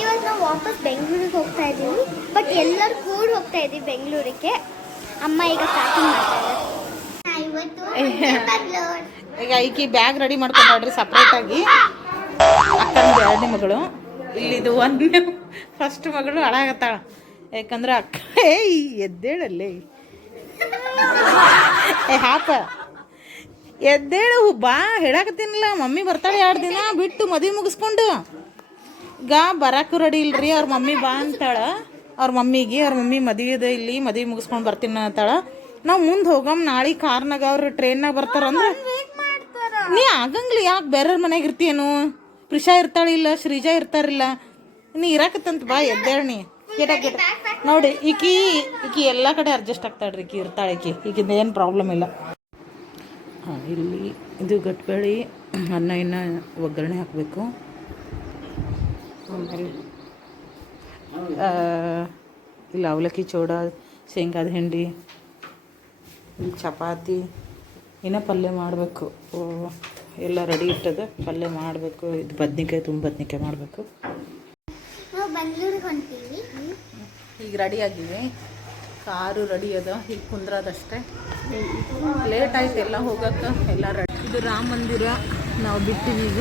ಇವತ್ತು ನಾವು ವಾಪಸ್ ಬೆಂಗಳೂರಿಗೆ ಹೋಗ್ತಾ ಇದ್ದೀವಿ. ಬಟ್ ಎಲ್ಲರೂ ಕೂಡ ಹೋಗ್ತಾ ಇದ್ದೀವಿ ಬೆಂಗಳೂರಿಗೆ. ಅಮ್ಮ ಈಗ ಪ್ಯಾಕಿಂಗ್ ಮಾಡ್ತಾರೆ. ಈಗ ಈಕಿ ಬ್ಯಾಗ್ ರೆಡಿ ಮಾಡ್ಕೊಂಡು ನೋಡ್ರಿ ಸಪ್ರೇಟಾಗಿ. ಅಕ್ಕನ ಎರಡನೇ ಮಗಳು ಇಲ್ಲಿದು ಒಂದನೇ ಫಸ್ಟ್ ಮಗಳು ಅಳಾಗತ್ತಾಳ. ಯಾಕಂದ್ರೆ ಅಕ್ಕ ಎದ್ದೇಳಲ್ಲೇ ಹಾಪ ಎದ್ದೇಳು ಬಾ ಹೇಳಾಕತ್ತೀನಿಲ್ಲ. ಮಮ್ಮಿ ಬರ್ತಾಳೆ 2 ದಿನ ಬಿಟ್ಟು ಮದುವೆ ಮುಗಿಸ್ಕೊಂಡು. ಈಗ ಬರೋಕ್ಕೂ ರೆಡಿ ಇಲ್ರಿ. ಅವ್ರ ಮಮ್ಮಿ ಬಾ ಅಂತಾಳ. ಅವ್ರ ಮಮ್ಮಿ ಮದುವೆ ಇಲ್ಲಿ ಮದುವೆ ಮುಗಿಸ್ಕೊಂಡು ಬರ್ತೀನಿ ಅಂತಾಳ. ನಾವು ಮುಂದೆ ಹೋಗಮ್ ನಾಳೆ ಕಾರ್ನಾಗ ಅವ್ರು ಟ್ರೈನ್ನಾಗ ಬರ್ತಾರಂದ್ರೆ ನೀ ಆಗಂಗ್ಲಿ. ಯಾಕೆ ಬೇರೆಯವ್ರ ಮನೆಗೆ ಇರ್ತೀಯೇನು? ಪ್ರಿಷಾ ಇರ್ತಾಳಿಲ್ಲ, ಶ್ರೀಜಾ ಇರ್ತಾರಿಲ್ಲ, ನೀ ಇರಾಕತ್ತಂತ ಬಾ ಎದ್ದೇಳ್. ಗೆಟ ನೋಡಿ ಈಕಿ ಎಲ್ಲ ಕಡೆ ಅಡ್ಜಸ್ಟ್ ಆಗ್ತಾಳ್ರಿ. ಈಕಿ ಇರ್ತಾಳೆ. ಈಗಿಂದ ಏನು ಪ್ರಾಬ್ಲಮ್ ಇಲ್ಲ. ಹಾಂ, ಇಲ್ಲಿ ಇದು ಗಟ್ಬೇಳಿ ಅನ್ನ ಇನ್ನು ಒಗ್ಗರಣೆ ಹಾಕಬೇಕು. ಆಮೇಲೆ ಇಲ್ಲಿ ಅವಲಕ್ಕಿ ಚೂಡ, ಶೇಂಗಾದ ಹಿಂಡಿ, ಇಲ್ಲಿ ಚಪಾತಿ, ಇನ್ನೂ ಪಲ್ಯ ಮಾಡಬೇಕು. ಎಲ್ಲ ರೆಡಿ ಇಟ್ಟದ. ಪಲ್ಯ ಮಾಡಬೇಕು. ಇದು ಬದ್ನಿಕಾಯಿ ಬದ್ನಿಕಾಯಿ ಮಾಡಬೇಕು. ಈಗ ರೆಡಿ ಆಗಿವೆ. ಕಾರು ರೆಡಿ ಅದ. ಈಗ ಕುಂದ್ರದಷ್ಟೇ. ಲೇಟ್ ಆಯ್ತು ಎಲ್ಲ ಹೋಗಕ್ಕೆ. ಎಲ್ಲ ರೆಡಿ. ಇದು ರಾಮ ಮಂದಿರ ನಾವು ಬಿಟ್ಟಿವಿ ಈಗ.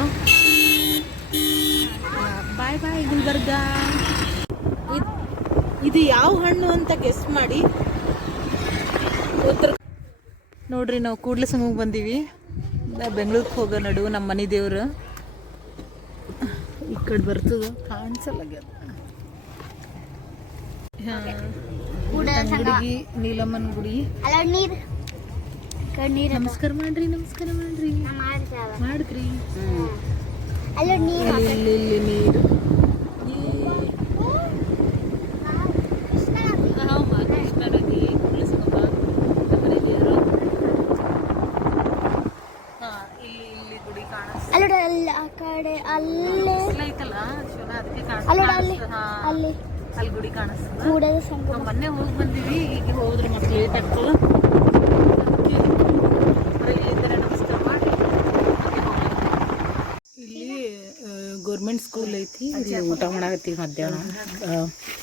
ಬಾಯ್ ಬಾಯ್ ಗುಲ್ಬರ್ಗ. ಇದು ಯಾವ ಹಣ್ಣು ಅಂತ ಗೆಸ್ ಮಾಡಿ. ನೋಡ್ರಿ ನಾವು ಕೂಡ್ಲೆ ಸಂಗಕ್ಕೆ ಬಂದೀವಿ. ಬೆಂಗಳೂರಿಗೆ ಹೋಗೋ ನಡುವೆ ನಮ್ಮ ಮನೆ ದೇವ್ರು ಈ ಕಡೆ ಬರ್ತದ. ಕಾಣಿಸಲ್ಲಾಗ್ಯದ. ಗುಡಿಗಿ ನೀಲಮ್ಮನ ಗುಡಿ. ನಮಸ್ಕಾರ ಮಾಡ್ರಿ. ಮಾಡಿದ್ರಿ. ಇಲ್ಲಿ ನೀರು. ಅಲ್ಲಿ ಗುಡಿ ಕಾಣಿಸ್ತದೆ. ನಾವು ಮೊನ್ನೆ ಹೋಗಿ ಬಂದೀವಿ. ಈಗ ಹೋದ್ರೆ ಮತ್ತೆ ಲೇಟ್ ಆಗ್ತದೆ. ನಮಸ್ಕಾರ ಮಾಡಿ ಇಲ್ಲಿ ಗೌರ್ಮೆಂಟ್ ಸ್ಕೂಲ್ ಐತಿ. ಇಲ್ಲಿ ಊಟ ಮಾಡಾಕತ್ತೀವಿ ಮಧ್ಯಾಹ್ನ.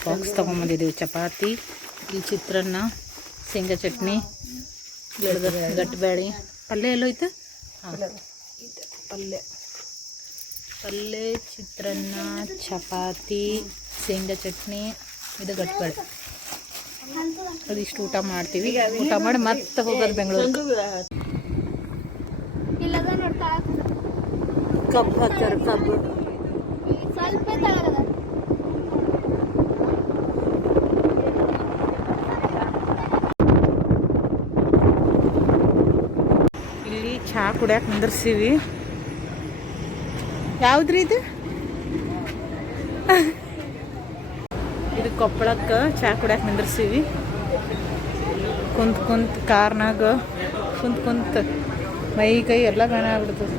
ಬಾಕ್ಸ್ ತೊಗೊಂಬಂದಿದ್ದೀವಿ. ಚಪಾತಿ, ಇಲ್ಲಿ ಚಿತ್ರಾನ್ನ, ಶೇಂಗಾ ಚಟ್ನಿ, ಗಟ್ಬೇಳೆ, ಪಲ್ಯ ಎಲ್ಲೋಯ್ತು. ಹಾಂ, ಪಲ್ಯ, ಚಿತ್ರಾನ್ನ, ಚಪಾತಿ, ಶೇಂಗಾ ಚಟ್ನಿ, ಇದು ಗಟ್ಬೇಳೆ. ಅದಿಷ್ಟು ಊಟ ಮಾಡ್ತೀವಿ. ಊಟ ಮಾಡಿ ಮತ್ತೆ ಹೋಗೋದು ಬೆಂಗಳೂರಿಗೆ. ಕಬ್ಬು ಹಾಕ್ತಾರೆ. ಕಬ್ಬು ಇಲ್ಲಿ ಚಹಾ ಕುಡಿಯಕ್ಕೆ ನಿಂದಿರ್ಸೀವಿ. ಯಾವ್ದ್ರಿ ಇದು? ಇದು ಕೊಪ್ಪಳಕ್ಕೆ ಚಹಾ ಕುಡಿಯಕ್ಕೆ ನಿಂದಿರ್ಸೀವಿ. ಕುಂತ್ ಕಾರ್ನಾಗ ಕುಂತ್ ಮೈ ಕೈ ಎಲ್ಲ ಗಾನ ಆಗ್ಬಿಡ್ತದೆ.